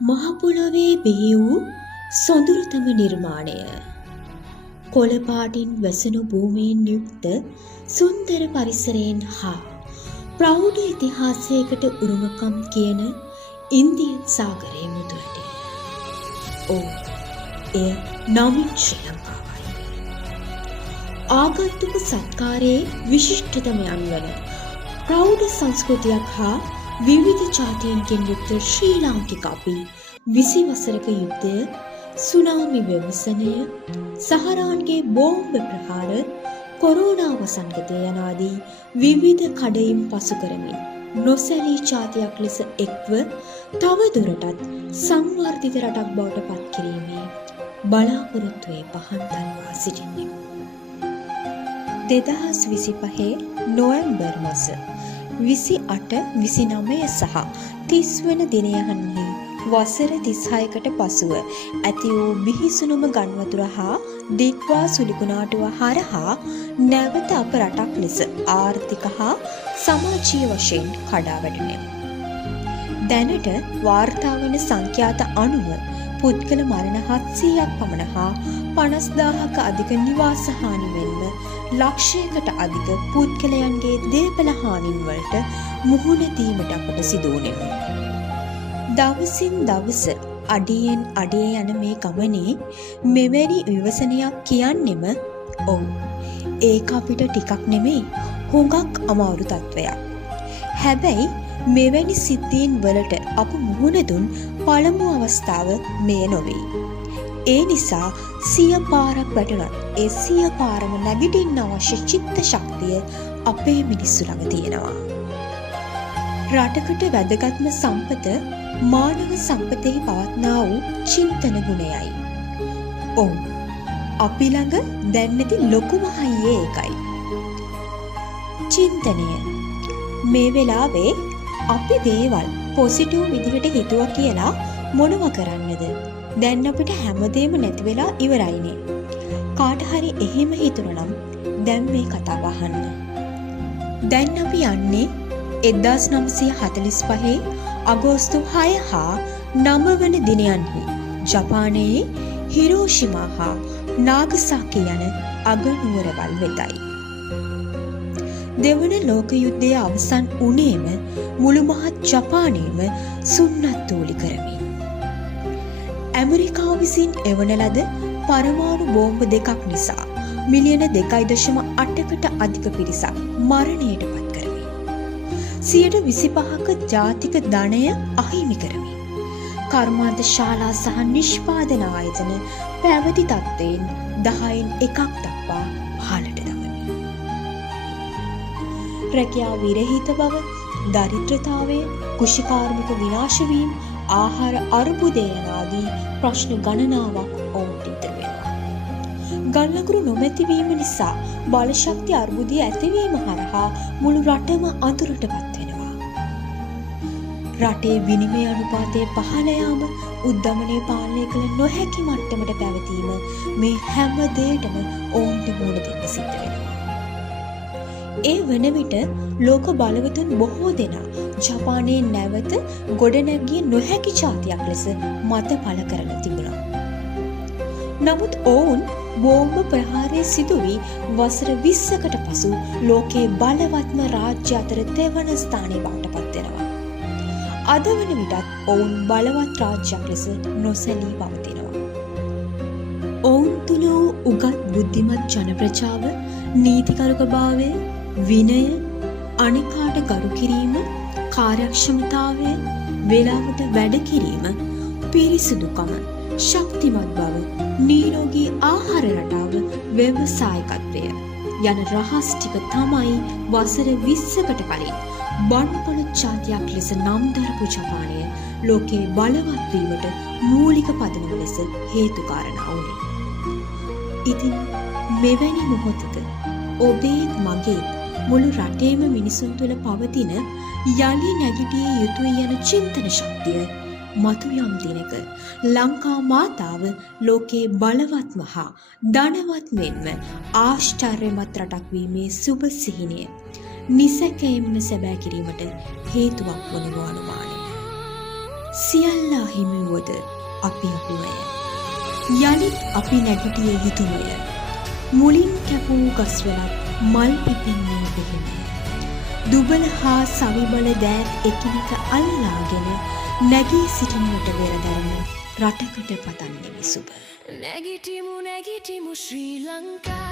මහ පොළොවේ බිහි වූ සොඳුරුතම නිර්මාණය. කොළ පාටින් වැසුණු භූමියෙන් යුක්ත සුන්දර පරිසරයෙන් හා ප්‍රෞಢ ඉතිහාසයකට උරුමකම් කියන ඉන්දියන් සාගරයේ මුදුනට. එය නවීන ශ්‍රී ලංකාවයි. ආගන්තුක සත්කාරයේ විශිෂ්ටතමයන් වන ප්‍රෞಢ සංස්කෘතියක් හා විවිධ ජාතීන්ගෙන් යුක්ත ශ්‍රී ලාංකික අපි 20 වසරක යුද්ධය, සුනාමි ව්‍යසනය, සහරාන්ගේ බෝම්බ ප්‍රහාර, කොරෝනා වසංගතය යන ආදී විවිධ කඩයිම් පසු කරමින් නොසැලී ජාතියක් ලෙස එක්ව තව දුරටත් සංවර්ධිත රටක් බවට පත් කිරීමේ බලාපොරොත්තුවේ පහන් තල්වා සිටින්නේ. 2025 නොවැම්බර් මාස 28, 29 සහ 30 වන දිනයන්හි වසර 36කට පසුව ඇති වූ බිහිසුණුම ගංවතුර හා දිග්වා සුලිකුණාටුව හරහා නැවත අප රටක් ලෙස ආර්ථික හා සමාජීය වශයෙන් කඩා වැටුණෙමු. දැනට වාර්තා වන සංඛ්‍යාත අනුව පුද්ගල මරණ 700ක් පමණ හා 50000ක අධික නිවාස හානි මෙන්ම ලක්ෂයකට අධික පුද්ගලයන්ගේ දේපල හානින් වලට මුහුණ දීමට අපට සිදු වුණෙමු. දවසින් දවස අඩියෙන් අඩිය යන මේ ගමනේ මෙවැනි විවසනයක් කියන්නෙම ඒක අපිට ටිකක් නෙමෙයි හුඟක් අමාරු තත්වයක්. හැබැයි මෙවැනි සිද්ධීන් වලට අප මුහුණ දුන් පළමු අවස්ථාව මේ නොවේ. ඒ නිසා 100 පාරක් වැටුණත් ඒ 100 පාරම නැගිටින්න අවශ්‍ය චිත්ත ශක්තිය අපේ මිනිස්සු ළඟ තියෙනවා. රටකට වැදගත්ම සම්පත මානව සම්පතෙහි පවත්නා වූ චින්තන ගුණයයි. අපි ළඟ දැන් නැති ලොකුම හයියේ ඒකයි. චින්තනය. මේ වෙලාවේ අපි දේවල් පොසිටිව් විදිහට හිතුවා කියලා මොනව කරන්නද? දැන් අපිට හැමදේම නැති වෙලා ඉවරයිනේ. කාට හරි එහෙම හිතුණා නම් දැන් මේ කතාව අහන්න. දැන් අපි යන්නේ 1945 අගෝස්තු 6 හා 9 වන දිනයන්හි ජපානයේ හිරෝෂිමා හා නාගසාකි යන අගනුවරවල් වෙතයි. දෙවන ලෝක යුද්ධය අවසන් වුණේම මුළු මහත් ජපානයේම සුන්නත්තූලි කරමින්. ඇමරිකාව විසින් එවන ලද පරමාණු බෝම්බ දෙකක් නිසා මිලියන 2.8කට අධික පිරිසක් මරණයට පත් කරමින්. 125ක ජාතික ධනය අහිමි කරමින්. කර්මාන්ත ශාලා සහ නිෂ්පාදන ආයතන පැවති තත්ත්වයෙන් 10න් එකක් දක්වා පහළට දමමින්. රැකියාව විරහිත බව, දරිද්‍රතාවය, කුෂිකාර්මික විනාශ වීම, ආහාර අර්බුදය යන ආදී ප්‍රශ්න ගණනාවක් ඔවුන්ට ඉදිරි වෙනවා. ගල්ලකුරු නොමැති වීම නිසා බලශක්ති අර්බුදය ඇතිවීම හරහා මුළු රටම අඳුරටපත් වෙනවා. රටේ විනිමය අනුපාතය පහළ යාම, උද්ධමනය පාලනය කළ නොහැකි මට්ටමට පැවතීම මේ හැම දෙයකටම ඔවුන්ට මුහුණ දෙන්න සිද්ධ වෙනවා. ඒ වන විට ලෝක බලවතුන් බොහෝ දෙනා ජපානයේ නැවත ගොඩනැගිය නොහැකි ජාතියක් ලෙස මත පළ කරලා තිබුණා. නමුත් ඔවුන් බෝම්බ ප්‍රහාරය සිදු වී වසර 20කට පසු ලෝකයේ බලවත්ම රාජ්‍ය අතර දෙවන ස්ථානයේ බවට පත් වෙනවා. අද වන විටත් ඔවුන් බලවත් රාජ්‍යයක් ලෙස නොසැලී පවතිනවා. ඔවුන් තුළ වූ උගත් බුද්ධිමත් ජන ප්‍රජාව, නීතිකරුකභාවය, විනය, අනිකාට ගරු කිරීම, කාර්යක්ෂමතාවය, වේලාවට වැඩ කිරීම, පිරිසිදුකම, ශක්තිමත් බව, නිරෝගී ආහාර රටාව, ව්‍යවසායකත්වය යන රහස් ටික තමයි වසර 20කට කලින් බන්පොළ ජාතියක් ලෙස නම් දරපු ජපානය ලෝකයේ බලවත් වීමට මූලික පදනම ලෙස හේතු කාරණා වුණේ. ඉතින් මෙවැනි මොහොතක ඔබේත් මගේත් මුළු රටේම මිනිසුන් තුළ පවතින යලි නැගිටිය යුතුය යන චින්තන ශක්තිය මතු යම් දිනක ලංකා මාතාව ලෝකයේ බලවත්ම හා ධනවත් මෙන්ම ආශ්චර්යමත් රටක් වීමේ සුබ සිහිනය නිසැකයෙන්ම සැබෑ කිරීමට හේතුවක් වනු අනුමානය. සියල්ල අහිමි වුවද අපි අපිමය. යළිත් අපි නැගිටිය යුතුමය. මුලින් කැපූ ගස්වලත් මල් පිපෙන්නේ බෙහෙමය. දුබල හා සවිබල දෑත් එකිනෙක අල්ලාගෙන නැගී සිටින්නට වෙරදරන රටකට පතන්නෙමි සුබ. නැගිටිමු ශ්‍රී ලංකා